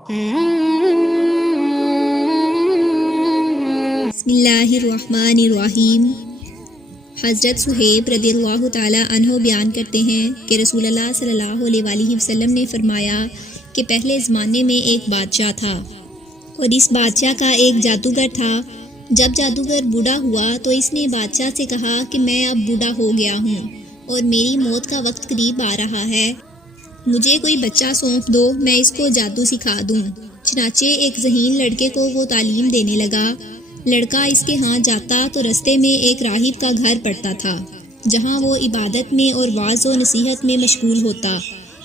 بسم اللہ الرحمن الرحیم۔ حضرت صہیب رضی اللہ تعالیٰ عنہ بیان کرتے ہیں کہ رسول اللہ صلی اللہ علیہ وآلہ وسلم نے فرمایا کہ پہلے زمانے میں ایک بادشاہ تھا اور اس بادشاہ کا ایک جادوگر تھا۔ جب جادوگر بوڑھا ہوا تو اس نے بادشاہ سے کہا کہ میں اب بوڑھا ہو گیا ہوں اور میری موت کا وقت قریب آ رہا ہے، مجھے کوئی بچہ سونپ دو، میں اس کو جادو سکھا دوں۔ چنانچہ ایک ذہین لڑکے کو وہ تعلیم دینے لگا۔ لڑکا اس کے ہاں جاتا تو رستے میں ایک راہب کا گھر پڑتا تھا جہاں وہ عبادت میں اور وعظ و نصیحت میں مشغول ہوتا۔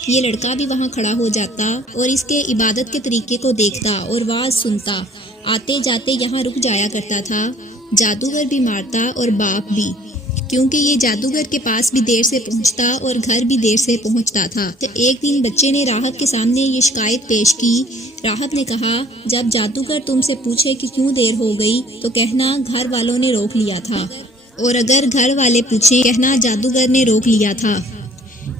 یہ لڑکا بھی وہاں کھڑا ہو جاتا اور اس کے عبادت کے طریقے کو دیکھتا اور وعظ سنتا۔ آتے جاتے یہاں رک جایا کرتا تھا۔ جادوگر بھی مارتا اور باپ بھی، کیونکہ یہ جادوگر کے پاس بھی دیر سے پہنچتا اور گھر بھی دیر سے پہنچتا تھا۔ تو ایک دن بچے نے راہب کے سامنے یہ شکایت پیش کی۔ راہب نے کہا، جب جادوگر تم سے پوچھے کہ کیوں دیر ہو گئی تو کہنا گھر والوں نے روک لیا تھا، اور اگر گھر والے پوچھیں کہنا جادوگر نے روک لیا تھا۔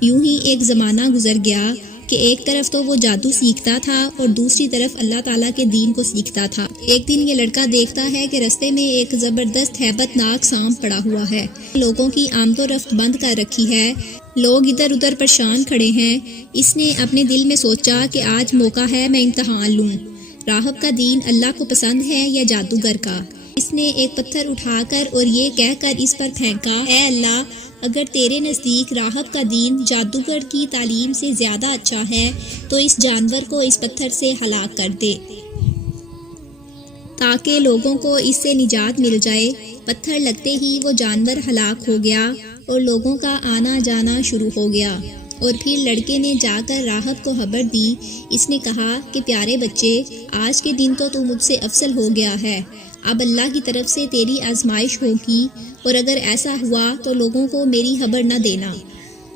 یوں ہی ایک زمانہ گزر گیا کہ ایک طرف تو وہ جادو سیکھتا تھا اور دوسری طرف اللہ تعالیٰ کے دین کو سیکھتا تھا۔ ایک دن یہ لڑکا دیکھتا ہے کہ رستے میں ایک زبردست ہیبت ناک سانپ پڑا ہوا ہے، لوگوں کی آمد و رفت بند کر رکھی ہے، لوگ ادھر ادھر پریشان کھڑے ہیں۔ اس نے اپنے دل میں سوچا کہ آج موقع ہے میں امتحان لوں، راہب کا دین اللہ کو پسند ہے یا جادوگر کا۔ اس نے ایک پتھر اٹھا کر اور یہ کہہ کر اس پر پھینکا، اے اللہ، اگر تیرے نزدیک راہب کا دین جادوگر کی تعلیم سے زیادہ اچھا ہے تو اس جانور کو اس پتھر سے ہلاک کر دے تاکہ لوگوں کو اس سے نجات مل جائے۔ پتھر لگتے ہی وہ جانور ہلاک ہو گیا اور لوگوں کا آنا جانا شروع ہو گیا۔ اور پھر لڑکے نے جا کر راہب کو خبر دی۔ اس نے کہا کہ پیارے بچے، آج کے دن تو مجھ سے افضل ہو گیا ہے، اب اللہ کی طرف سے تیری آزمائش ہوگی، اور اگر ایسا ہوا تو لوگوں کو میری خبر نہ دینا۔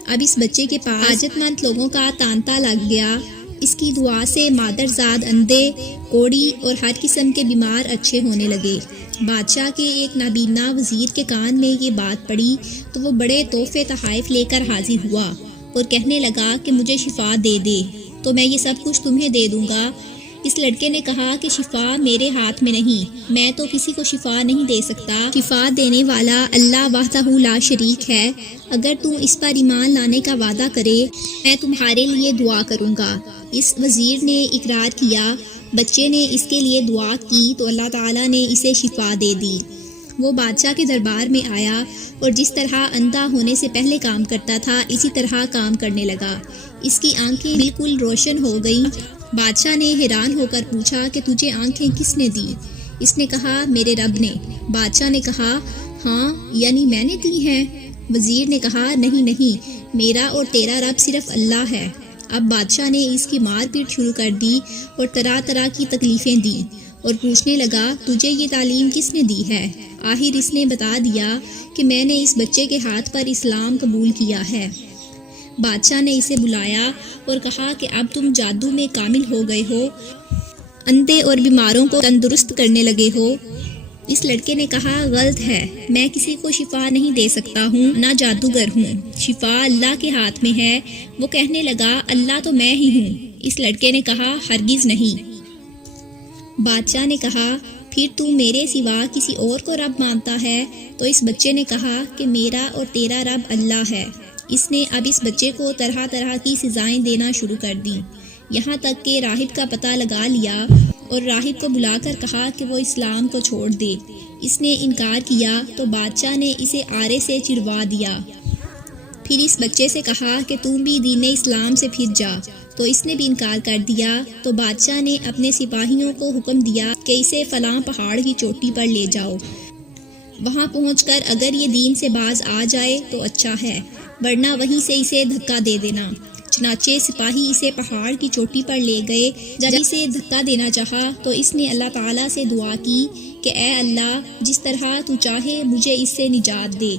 اب اس بچے کے پاس حاجت مند لوگوں کا تانتا لگ گیا۔ اس کی دعا سے مادرزاد اندھے، کوڑی اور ہر قسم کے بیمار اچھے ہونے لگے۔ بادشاہ کے ایک نابینا وزیر کے کان میں یہ بات پڑی تو وہ بڑے تحفے تحائف لے کر حاضر ہوا اور کہنے لگا کہ مجھے شفا دے دے تو میں یہ سب کچھ تمہیں دے دوں گا۔ اس لڑکے نے کہا کہ شفا میرے ہاتھ میں نہیں، میں تو کسی کو شفا نہیں دے سکتا، شفا دینے والا اللہ وحدہ لا شریک ہے، اگر تم اس پر ایمان لانے کا وعدہ کرے میں تمہارے لیے دعا کروں گا۔ اس وزیر نے اقرار کیا۔ بچے نے اس کے لیے دعا کی تو اللہ تعالیٰ نے اسے شفا دے دی۔ وہ بادشاہ کے دربار میں آیا اور جس طرح اندھا ہونے سے پہلے کام کرتا تھا اسی طرح کام کرنے لگا۔ اس کی آنکھیں بالکل روشن ہو گئیں۔ بادشاہ نے حیران ہو کر پوچھا کہ تجھے آنکھیں کس نے دی؟ اس نے کہا میرے رب نے۔ بادشاہ نے کہا ہاں، یعنی میں نے دی ہیں؟ وزیر نے کہا نہیں، میرا اور تیرا رب صرف اللہ ہے۔ اب بادشاہ نے اس کی مار پیٹ شروع کر دی اور طرح طرح کی تکلیفیں دیں اور پوچھنے لگا تجھے یہ تعلیم کس نے دی ہے؟ آخر اس نے بتا دیا کہ میں نے اس بچے کے ہاتھ پر اسلام قبول کیا ہے۔ بادشاہ نے اسے بلایا اور کہا کہ اب تم جادو میں کامل ہو گئے ہو، اندھے اور بیماروں کو تندرست کرنے لگے ہو۔ اس لڑکے نے کہا غلط ہے، میں کسی کو شفا نہیں دے سکتا ہوں، نہ جادوگر ہوں، شفا اللہ کے ہاتھ میں ہے۔ وہ کہنے لگا اللہ تو میں ہی ہوں۔ اس لڑکے نے کہا ہرگز نہیں۔ بادشاہ نے کہا پھر تو میرے سوا کسی اور کو رب مانتا ہے؟ تو اس بچے نے کہا کہ میرا اور تیرا رب اللہ ہے۔ اس نے اب اس بچے کو طرح طرح کی سزائیں دینا شروع کر دیں، یہاں تک کہ راہب کا پتہ لگا لیا اور راہب کو بلا کر کہا کہ وہ اسلام کو چھوڑ دے۔ اس نے انکار کیا تو بادشاہ نے اسے آرے سے چڑوا دیا۔ پھر اس بچے سے کہا کہ تم بھی دین اسلام سے پھر جا، تو اس نے بھی انکار کر دیا۔ تو بادشاہ نے اپنے سپاہیوں کو حکم دیا کہ اسے فلاں پہاڑ کی چوٹی پر لے جاؤ، وہاں پہنچ کر اگر یہ دین سے باز آ جائے تو اچھا ہے، ورنہ وہیں سے اسے دھکا دے دینا۔ چنانچہ سپاہی اسے پہاڑ کی چوٹی پر لے گئے۔ جب اسے دھکا دینا چاہا تو اس نے اللہ تعالیٰ سے دعا کی کہ اے اللہ، جس طرح تو چاہے مجھے اس سے نجات دے۔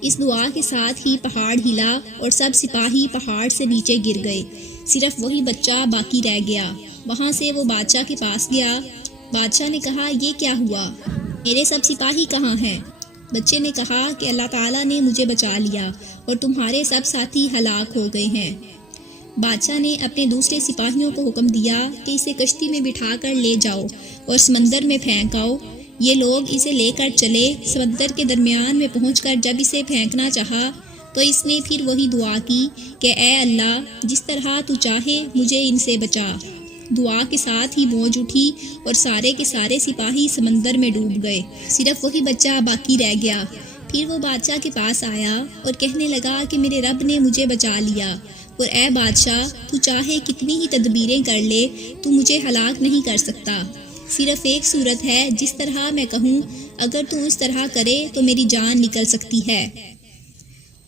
اس دعا کے ساتھ ہی پہاڑ ہلا اور سب سپاہی پہاڑ سے نیچے گر گئے، صرف وہی بچہ باقی رہ گیا۔ وہاں سے وہ بادشاہ کے پاس گیا۔ بادشاہ نے کہا یہ کیا ہوا؟ میرے سب سپاہی کہاں ہیں؟ بچے نے کہا کہ اللہ تعالیٰ نے مجھے بچا لیا اور تمہارے سب ساتھی ہلاک ہو گئے ہیں۔ بادشاہ نے اپنے دوسرے سپاہیوں کو حکم دیا کہ اسے کشتی میں بٹھا کر لے جاؤ اور سمندر میں پھینک آؤ۔ یہ لوگ اسے لے کر چلے۔ سمندر کے درمیان میں پہنچ کر جب اسے پھینکنا چاہا تو اس نے پھر وہی دعا کی کہ اے اللہ، جس طرح تو چاہے مجھے ان سے بچا۔ دعا کے ساتھ ہی موج اٹھی اور سارے کے سارے سپاہی سمندر میں ڈوب گئے، صرف وہی بچہ باقی رہ گیا۔ پھر وہ بادشاہ کے پاس آیا اور کہنے لگا کہ میرے رب نے مجھے بچا لیا، اور اے بادشاہ، تو چاہے کتنی ہی تدبیریں کر لے تو مجھے ہلاک نہیں کر سکتا۔ صرف ایک صورت ہے جس طرح میں کہوں، اگر تو اس طرح کرے تو میری جان نکل سکتی ہے۔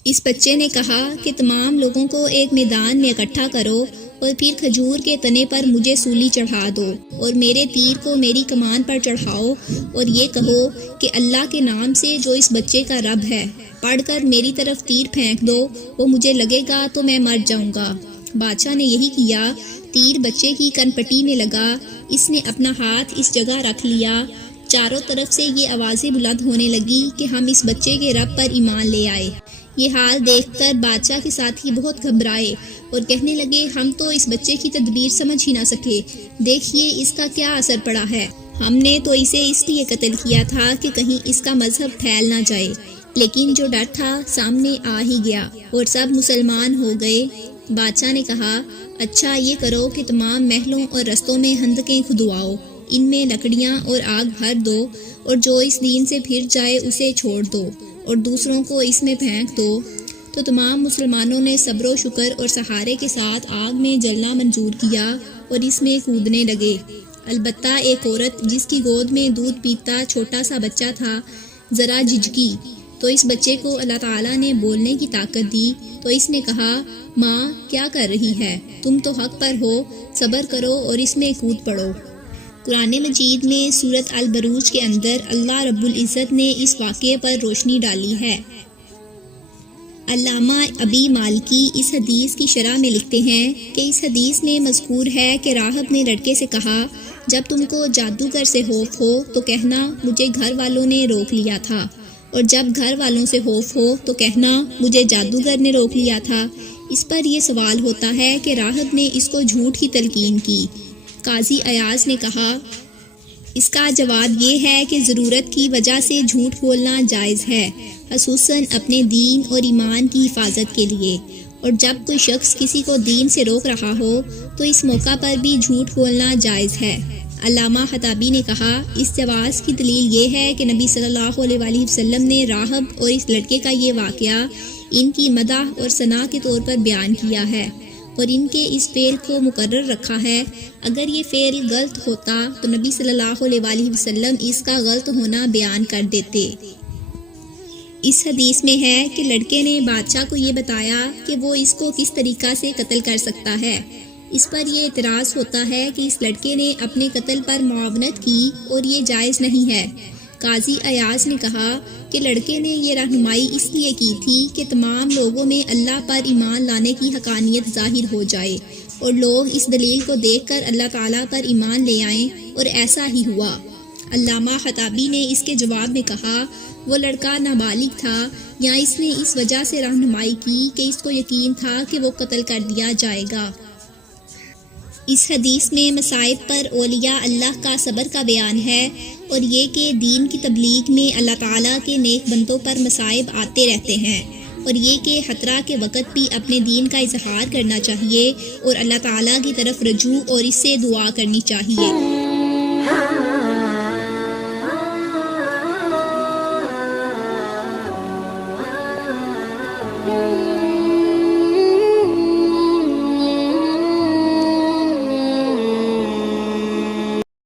اس بچے نے کہا کہ تمام لوگوں کو ایک میدان میں اکٹھا کرو اور پھر کھجور کے تنے پر مجھے سولی چڑھا دو اور میرے تیر کو میری کمان پر چڑھاؤ اور یہ کہو کہ اللہ کے نام سے جو اس بچے کا رب ہے، پڑھ کر میری طرف تیر پھینک دو، وہ مجھے لگے گا تو میں مر جاؤں گا۔ بادشاہ نے یہی کیا۔ تیر بچے کی کن پٹی میں لگا۔ اس نے اپنا ہاتھ اس جگہ رکھ لیا۔ چاروں طرف سے یہ آوازیں بلند ہونے لگی کہ ہم اس بچے کے رب پر ایمان لے آئے۔ یہ حال دیکھ کر بادشاہ کے ساتھی بہت گھبرائے اور کہنے لگے، ہم تو اس بچے کی تدبیر سمجھ ہی نہ سکے، دیکھیے اس کا کیا اثر پڑا ہے۔ ہم نے تو اسے اس لیے قتل کیا تھا کہ کہیں اس کا مذہب پھیل نہ جائے، لیکن جو ڈر تھا سامنے آ ہی گیا اور سب مسلمان ہو گئے۔ بادشاہ نے کہا، اچھا یہ کرو کہ تمام محلوں اور رستوں میں خندقیں کھدواؤ، ان میں لکڑیاں اور آگ بھر دو، اور جو اس دین سے پھر جائے اسے چھوڑ دو اور دوسروں کو اس میں پھینک دو۔ تو تمام مسلمانوں نے صبر و شکر اور سہارے کے ساتھ آگ میں جلنا منظور کیا اور اس میں کودنے لگے۔ البتہ ایک عورت جس کی گود میں دودھ پیتا چھوٹا سا بچہ تھا ذرا جھجکی، تو اس بچے کو اللہ تعالیٰ نے بولنے کی طاقت دی، تو اس نے کہا، ماں کیا کر رہی ہے؟ تم تو حق پر ہو، صبر کرو اور اس میں کود پڑو۔ قرآن مجید میں سورۃ البروج کے اندر اللہ رب العزت نے اس واقعے پر روشنی ڈالی ہے۔ علامہ ابی مالکی اس حدیث کی شرح میں لکھتے ہیں کہ اس حدیث میں مذکور ہے کہ راہب نے لڑکے سے کہا، جب تم کو جادوگر سے خوف ہو تو کہنا مجھے گھر والوں نے روک لیا تھا، اور جب گھر والوں سے خوف ہو تو کہنا مجھے جادوگر نے روک لیا تھا۔ اس پر یہ سوال ہوتا ہے کہ راہب نے اس کو جھوٹ کی تلقین کی۔ قاضی ایاز نے کہا، اس کا جواب یہ ہے کہ ضرورت کی وجہ سے جھوٹ بولنا جائز ہے، خصوصاً اپنے دین اور ایمان کی حفاظت کے لیے، اور جب کوئی شخص کسی کو دین سے روک رہا ہو تو اس موقع پر بھی جھوٹ بولنا جائز ہے۔ علامہ خطابی نے کہا، اس جواز کی دلیل یہ ہے کہ نبی صلی اللہ علیہ وآلہ وسلم نے راہب اور اس لڑکے کا یہ واقعہ ان کی مدح اور ثنا کے طور پر بیان کیا ہے اور ان کے اس فعل کو مقرر رکھا ہے۔ اگر یہ فعل غلط ہوتا تو نبی صلی اللہ علیہ وآلہ وسلم اس کا غلط ہونا بیان کر دیتے۔ اس حدیث میں ہے کہ لڑکے نے بادشاہ کو یہ بتایا کہ وہ اس کو کس طریقہ سے قتل کر سکتا ہے۔ اس پر یہ اعتراض ہوتا ہے کہ اس لڑکے نے اپنے قتل پر معاونت کی اور یہ جائز نہیں ہے۔ قاضی ایاز نے کہا کہ لڑکے نے یہ رہنمائی اس لیے کی تھی کہ تمام لوگوں میں اللہ پر ایمان لانے کی حقانیت ظاہر ہو جائے اور لوگ اس دلیل کو دیکھ کر اللہ تعالیٰ پر ایمان لے آئیں، اور ایسا ہی ہوا۔ علامہ خطابی نے اس کے جواب میں کہا، وہ لڑکا نابالغ تھا، یا اس نے اس وجہ سے رہنمائی کی کہ اس کو یقین تھا کہ وہ قتل کر دیا جائے گا۔ اس حدیث میں مصائب پر اولیاء اللہ کا صبر کا بیان ہے، اور یہ کہ دین کی تبلیغ میں اللہ تعالیٰ کے نیک بندوں پر مصائب آتے رہتے ہیں، اور یہ کہ خطرہ کے وقت بھی اپنے دین کا اظہار کرنا چاہیے اور اللہ تعالیٰ کی طرف رجوع اور اس سے دعا کرنی چاہیے۔